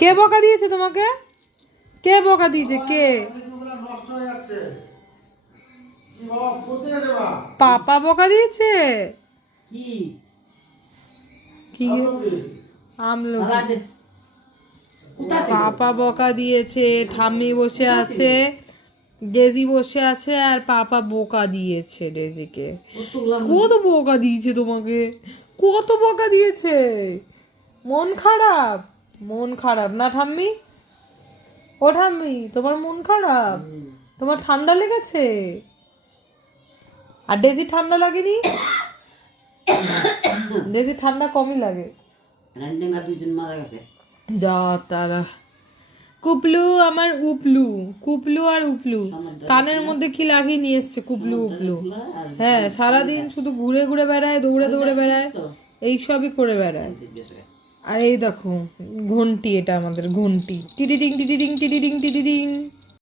কে বকা দিয়েছে তোমাকে? কে বকা দিয়েছে? কে? পাপা বকা দিয়েছে? কি আমলকি? পাপা বকা দিয়েছে, ঠাম্মি বসে আছে, ডেজি বসে আছে, আর পাপা বোকা দিয়েছে ডেজিকে। কত বোকা দিয়েছে তোমাকে, কত বকা দিয়েছে। মন খারাপ, মন খারাপ না ঠাম্মি? ও ঠাম্মি, তোমার মন খারাপ? তোমার ঠান্ডা লেগেছে? আর ডেজি ঠান্ডা লাগেনি? ডেজি ঠান্ডা কমই লাগে। যা তারা কুপলু, আমার উপলু, কুপলু আর উপলু কানের মধ্যে কি লাগিয়ে নিয়ে এসছে কুপলু উপলু। হ্যাঁ, সারাদিন শুধু ঘুরে ঘুরে বেড়ায়, দৌড়ে দৌড়ে বেড়ায়, এই সবই করে বেড়ায়। আর এই দেখো ঘন্টি, এটা আমাদের ঘন্টি, টিডিডিং টিডিডিং টিডিডিং টিডিডিং।